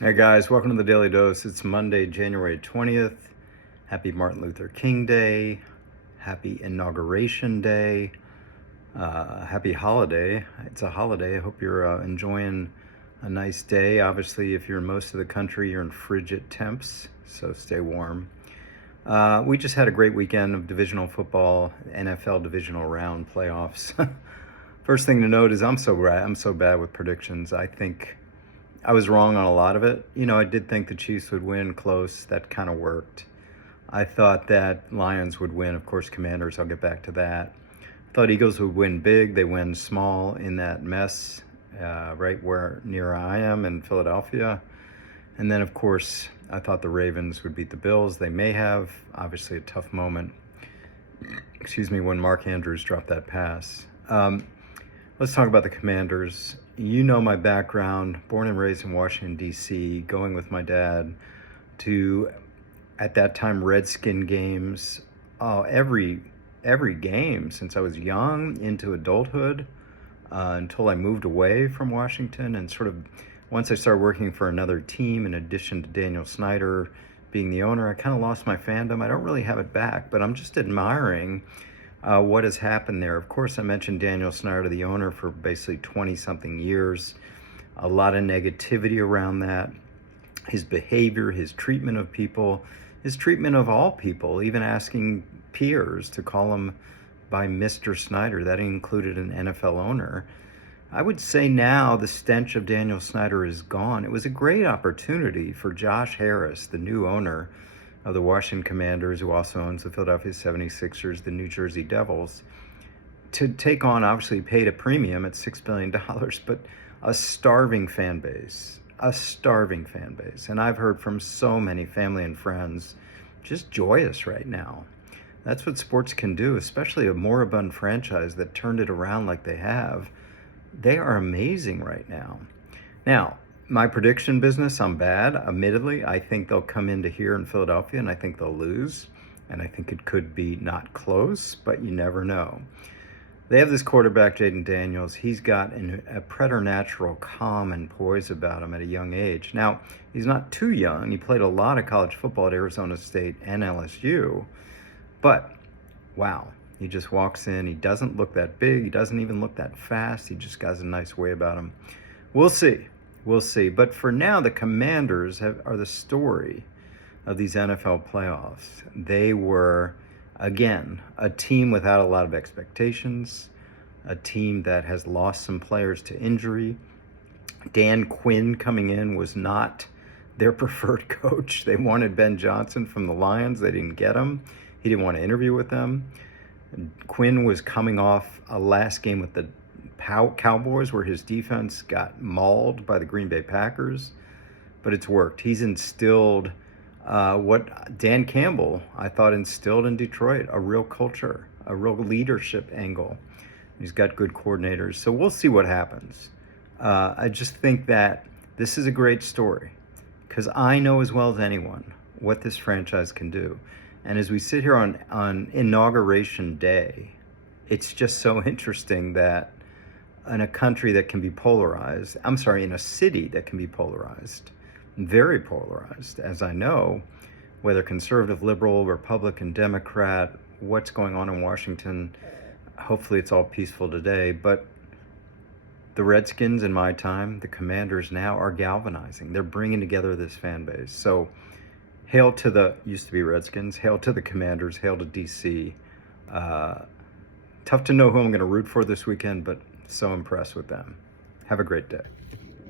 Hey guys, welcome to the Daily Dose. It's Monday, January 20th. Happy Martin Luther King Day. Happy Inauguration Day. Happy holiday. It's a holiday. I hope you're enjoying a nice day. Obviously, if you're in most of the country, you're in frigid temps, so stay warm. We just had a great weekend of divisional football, NFL divisional round playoffs. First thing to note is I'm so bad with predictions. I think I was wrong on a lot of it. I did think the Chiefs would win close. That kind of worked. I thought that Lions would win. Of course, Commanders, I'll get back to that. I thought Eagles would win big. They win small in that mess, right where near I am in Philadelphia. And then, of course, I thought the Ravens would beat the Bills. They may have. Obviously, a tough moment, when Mark Andrews dropped that pass. Let's talk about the Commanders. You know my background, born and raised in Washington, D.C., going with my dad to, at that time, Redskin games. Every game since I was young into adulthood, until I moved away from Washington. And sort of once I started working for another team, in addition to Daniel Snyder being the owner, I kind of lost my fandom. I don't really have it back, but I'm just admiring what has happened there. Of course, I mentioned Daniel Snyder, the owner, for basically 20-something years. A lot of negativity around that. His behavior, his treatment of people, his treatment of all people, even asking peers to call him by Mr. Snyder. That included an NFL owner. I would say now the stench of Daniel Snyder is gone. It was a great opportunity for Josh Harris, the new owner of the Washington Commanders, who also owns the Philadelphia 76ers, the New Jersey Devils, to take on, obviously paid a premium at $6 billion, but a starving fan base. And I've heard from so many family and friends just joyous right now. That's what sports can do, especially a moribund franchise that turned it around like they have. They are amazing right now. Now, my prediction business, I'm bad. Admittedly, I think they'll come into here in Philadelphia and I think they'll lose. And I think it could be not close, but you never know. They have this quarterback, Jaden Daniels. He's got a preternatural calm and poise about him at a young age. Now, he's not too young. He played a lot of college football at Arizona State and LSU. But, wow, he just walks in. He doesn't look that big. He doesn't even look that fast. He just has a nice way about him. We'll see. But for now, the Commanders are the story of these NFL playoffs. They were, again, a team without a lot of expectations, a team that has lost some players to injury. Dan Quinn coming in was not their preferred coach. They wanted Ben Johnson from the Lions. They didn't get him. He didn't want to interview with them. Quinn was coming off a last game with the Cowboys where his defense got mauled by the Green Bay Packers, but it's worked. He's instilled what Dan Campbell, I thought, instilled in Detroit, a real culture, a real leadership angle. He's got good coordinators, so we'll see what happens. I just think that this is a great story because I know as well as anyone what this franchise can do. And as we sit here on Inauguration Day, it's just so interesting that in a country that can be polarized, in a city that can be polarized, very polarized, as I know, whether conservative, liberal, Republican, Democrat, what's going on in Washington, hopefully it's all peaceful today, but the Redskins in my time, the Commanders now are galvanizing. They're bringing together this fan base. So hail to the, used to be Redskins, hail to the Commanders, hail to DC. Tough to know who I'm going to root for this weekend, but so impressed with them. Have a great day.